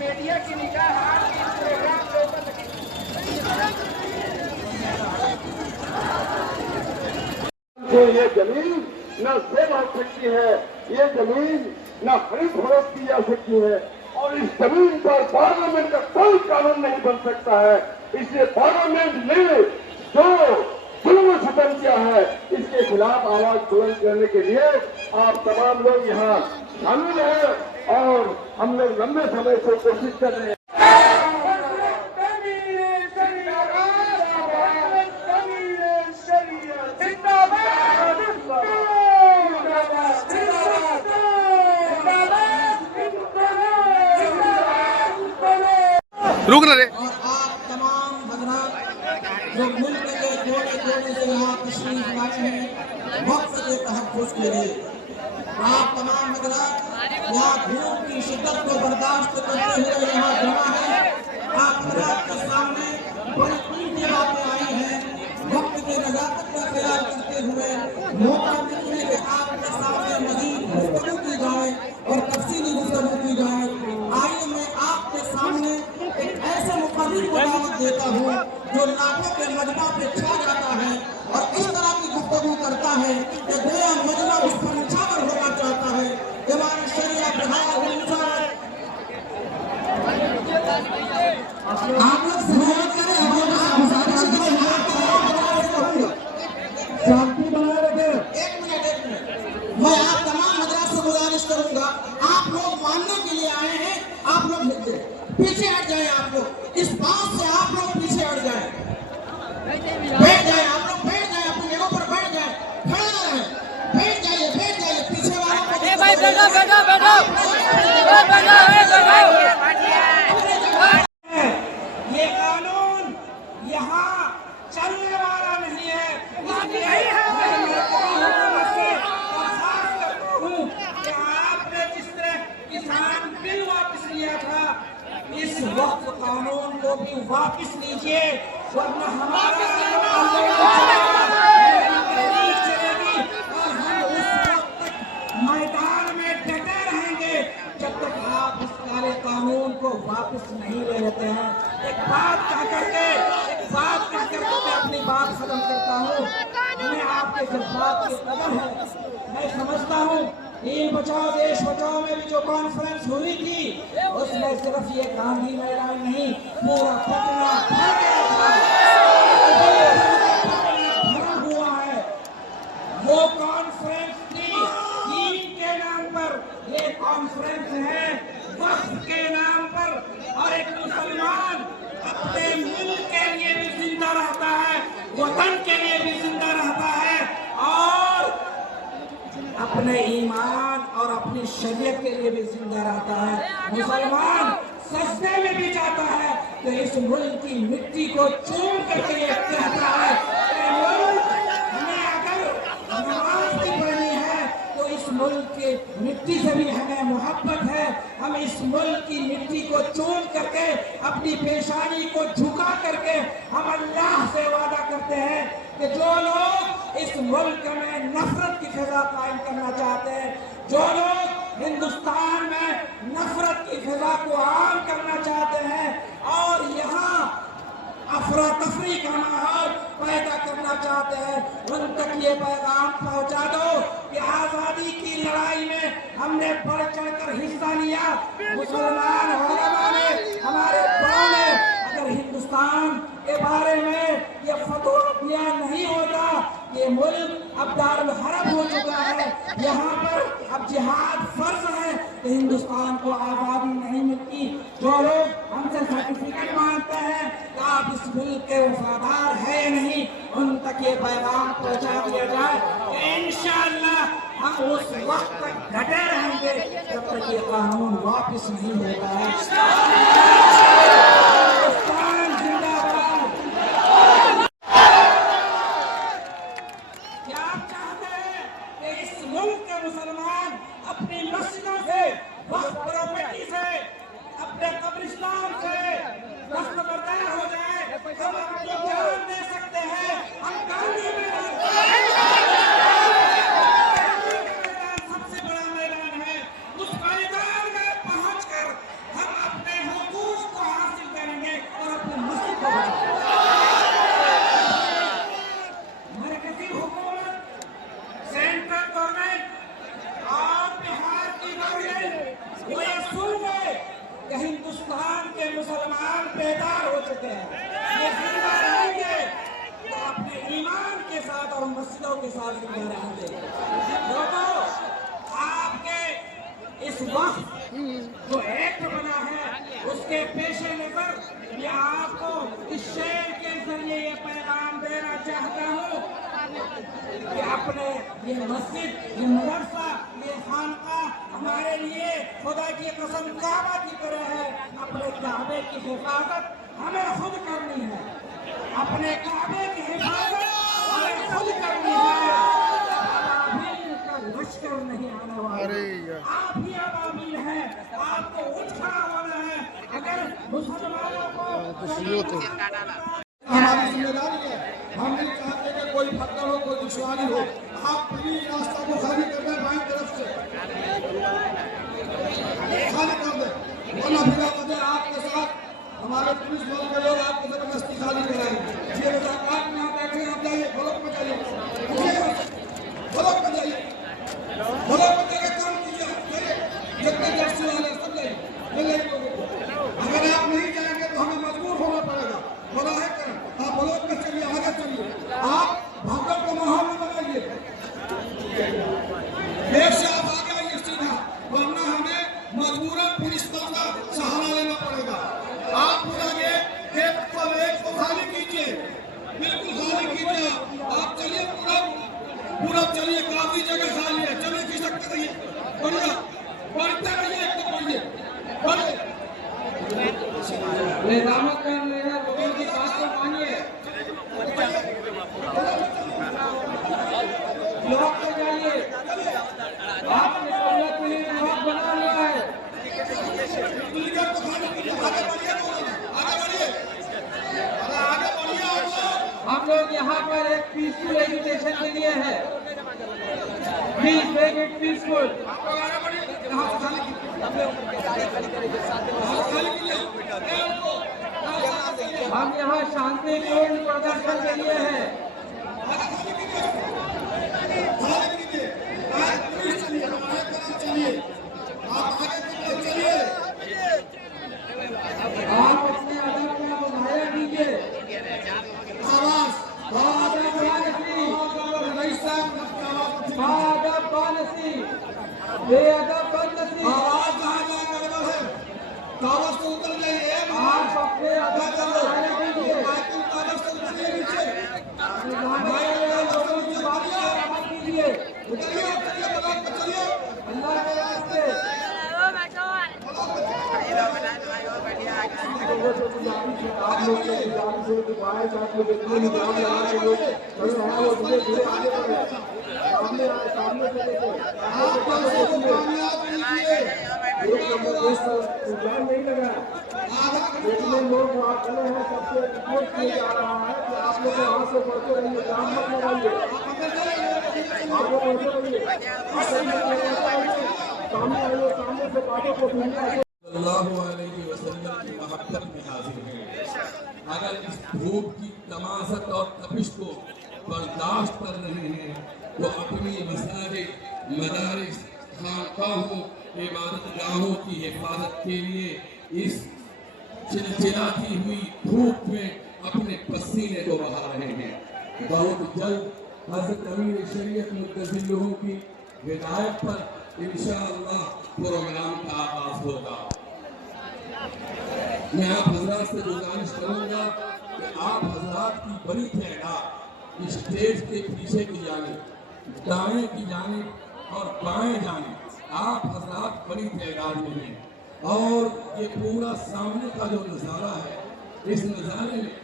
Media की निगाह आज के प्रोग्राम के ऊपर लगी। ये जमीन न सेल हो सकती है, ये जमीन न खरीद फरोख्त की जा सकती है और इस जमीन पर पार्लियामेंट का कोई कानून नहीं बन सकता है। इसलिए पार्लियामेंट ने जो जुल्म खत्म किया है, इसके खिलाफ आवाज बुलंद करने के लिए आप तमाम लोग यहाँ शामिल हैं और हम लोग लंबे समय से कोशिश कर रहे हैं। रुक ना रे। और आप तमाम हजरात जो मुल्क के कोने कोने से यहाँ तशरीफ लाए हैं वक्त के तहफ़्फ़ुज़ के लिए, आप तमाम हजरात यहाँ धूप की शिद्दत को बर्दाश्त करते हुए यहाँ जमा है। आप हजरात के सामने बड़ी कीमती बातें आई हैं, वक्त की नज़ाकत का ख्याल करते हुए मौका मिलने के आपके सामने मज़ीद गुफ्तगू की जाए और तफसीली गुफ्तगू की जाए। आइए मैं आपके सामने एक ऐसे मुक़र्रिर को दावत देता हूँ जो लाखों के मजमा पे छा जाता है और इस तरह की गुफ्तगू करता है कि गोया मजमा उस पर निछावर होना चाहता है। इमाम शरिया आप लोग समाप्त करें, शांति बनाए रखें। एक मिनट मैं आप तमाम हजरात से गुजारिश करूंगा, आप लोग मानने के लिए आए हैं, आप लोग पीछे हट जाए। आप लोग इस बात से आप लोग पीछे हट जाए, बैठ जाए, आप लोग बैठ जाए, अपनी जगह पर बैठ जाए, खड़े ना रहे, बैठ जाइए पीछे वालों को भाई बैठो बैठो बैठो ये कानून यहाँ चलने वाला नहीं है। आपने जिस तरह किसान बिल वापस लिया था, इस वक्त कानून को भी वापस लीजिए, वरना हमारा चलेगी और हम उस वक्त तक मैदान में डटे रहेंगे जब तक आप इस काले कानून को वापस नहीं ले लेते हैं। एक बात कह करके मैं अपनी बात खत्म करता हूँ। मैं आपके जज्बात की कदर है, मैं समझता हूँ दीन बचाओ देश बचाओ में भी जो कॉन्फ्रेंस हुई थी उसमें सिर्फ ये गांधी मैदान नहीं, पूरा पटना हुआ है। वो कॉन्फ्रेंस थी दीन के नाम पर, ये कॉन्फ्रेंस है वक्त के नाम पर। और एक मुसलमान अपने मुल्क के लिए भी जिंदा रहता है, वतन के लिए भी जिंदा रहता है और अपने ईमान और अपनी शरीयत के लिए भी जिंदा रहता है। मुसलमान सजदे में भी जाता है तो इस मुल्क की मिट्टी को चूम करके कहता है हमें अगर नमाज भी पढ़नी है तो इस मुल्क की मिट्टी से भी हमें मोहब्बत है। हम इस मुल्क की मिट्टी को चूम करके अपनी पेशानी को झुका करके हम अल्लाह से वादा करते हैं कि जो लोग इस मुल्क में नफरत की फिजा कायम करना चाहते हैं, जो लोग हिंदुस्तान में नफरत की फिजा को आम करना चाहते हैं और यहाँ अफरा तफरी का माहौल पैदा करना चाहते हैं, उन तक ये पैगाम पहुँचा दो कि आज़ादी की लड़ाई में हमने बढ़ चढ़ कर हिस्सा लिया। मुसलमान उलमा ने, हमारे बड़ों ने अगर हिंदुस्तान के बारे में ये फतवा दिया नहीं होता, ये मुल्क अब दारुल हरब हो चुका है, यहाँ पर अब जिहाद फर्ज है तो हिंदुस्तान को आज़ादी नहीं मिलती। जो लोग हमसे सर्टिफिकेट मांगते हैं कि आप इस मुल्क के वफादार है नहीं, उन तक ये पैगाम पहुँचा दिया जाए। इंशाअल्लाह हम उस वक्त तक डटे रहेंगे जब तक ये कानून वापस नहीं होता है। मुसलमान अपनी मस्जिदों से, वक्फ प्रॉपर्टी से, अपने कब्रिस्तान से दस्तबरदार हो जाए, हम आपको ज्ञान दे सकते हैं। हम गांधी मैदान सबसे बड़ा मैदान है, उस मैदान में पहुंचकर हम अपने हिंदुस्तान के मुसलमान बेदार हो चुके हैं। ये जिंदा रहेंगे तो अपने ईमान के साथ और मस्जिदों के साथ जिंदा रहेंगे। लोगों, आपके इस वक्त जो एक्ट बना है उसके पेशे नजर मैं आपको इस शेर के जरिए ये पैगाम देना चाहता हूँ कि अपने ये मस्जिद, ये मदरसा, ये खानका हमारे लिए खुदा की कसम काबा की तरह है। अपने काबे की हिफाजत हमें खुद करनी है। अपने काबे की हिफाजत हमें खुद करनी है। अबाबील का लश्कर नहीं आने वाला। आप ही अबाबील हैं, आपको उठ खड़ा होना है। अगर मुसलमानों को हमारी जिम्मेदारी है। हम नहीं चाहते कि कोई फतवा हो, कोई दुश्वारी हो। आप प्लीज रास्ता को खाली कर दें, बाईं तरफ से खाली कर दें, वरना फिर आपके साथ हमारे पुलिस बल के लोग आपको जबरदस्ती खाली कराएंगे। ये रजाकार में आप बैठे, आप जाइए, ब्लॉक में जाइए, ब्लॉक में जाइए, ब्लॉक में जाकर काम कीजिए। जितने टैक्सी वाले सब जाइए, अगर आप नहीं जाएंगे तो हमें मजबूर होना पड़ेगा। बड़ा है क्या? आप ब्लॉक में चलिए, आगे चलिए, आप भागल को माहौल में बनाइए। देश से आप आगे आइए सीधा, वरना हमें मजबूरन पुलिस बल का सहारा लेना पड़ेगा। आप पूरा एक को खाली कीजिए, बिल्कुल खाली कीजिए। आप चलिए, पूरा चलिए, काफी जगह खाली है। चलिए, खिसकते रहिए, बढ़िया बढ़ते रहिए, एक तो बढ़िए बढ़े। निजामत कर लेना, लोगों की बात को मानिए। ब्लॉक में जाइए, आपने दौलत के लिए ब्लॉक बना लिया है। हम लोग यहाँ पर एक पीसफुल एजुकेशन के लिए है। Please make it peaceful. हम यहाँ शांतिपूर्ण प्रदर्शन के लिए हैं। आप अपने अदब का मुजाहिरा कीजिए। बादब बानसी, बेअदब बदनसी। आवाज कहाँ जाकर है? कागज से उतर जाइए। आप अपने अदब का मुजाहिरा कीजिए। कागज से उतरिए नीचे, लोगों की बात को मत कीजिए। उतरिए, उतरिए, ब्लॉक में चलिए। अल्लाह के वास्ते आप लोग के निजाम से दुआएं चाहते हो, जितने निजाम लगा के लोग खड़े हैं वो धीरे धीरे आगे बढ़ रहे हैं। सामने आए, सामने से देखो, आप पैसे को कामयाब कीजिए। इंतजाम नहीं लगा। जितने लोग वहाँ खड़े हैं सबसे रिपोर्ट किया जा रहा है कि आप लोग वहाँ से बढ़ते रहिए, काम मत लगाइए, आगे बढ़ते रहिए, सामने आइए, सामने से बातों को सुनिए। सल्लल्लाहु अलैहि वसल्लम की मोहब्बत में हाजिर हैं। अगर इस धूप की तमाशत और तपिश को बर्दाश्त कर रहे हैं तो अपनी मसाजिद, मदारिस, खानकाहों, इबादतगाहों की हिफाजत के लिए इस चिलचिलाती हुई धूप में अपने पसीने को बहा रहे हैं। बहुत जल्द हज़रत अमीर शरीयत मुतज़िल्लुहु की हिदायत पर इंशाअल्लाह प्रोग्राम का आगाज होगा। मैं आप हजरात से गुजारिश करूंगा कि आप हजरात की बड़ी तादाद स्टेज के पीछे की जानिब, दाएं की जानिब और बाएं जानिब आप हजरात बड़ी तादाद में हैं। और ये पूरा सामने का जो नज़ारा है, इस नज़ारे में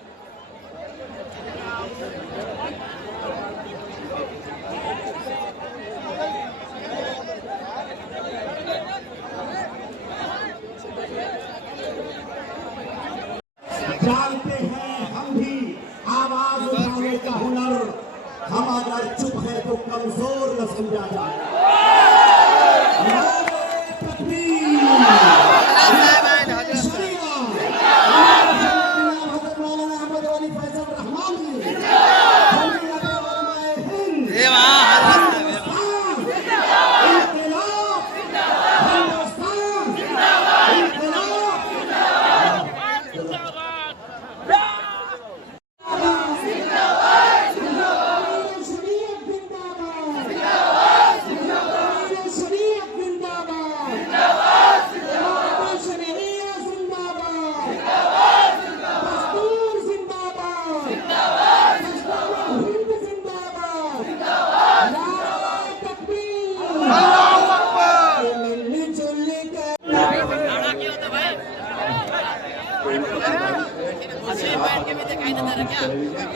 जानते हैं हम भी आवाज उठाने का हुनर, हम अगर चुप है तो कमजोर न समझा जाए। 23 की तारीख है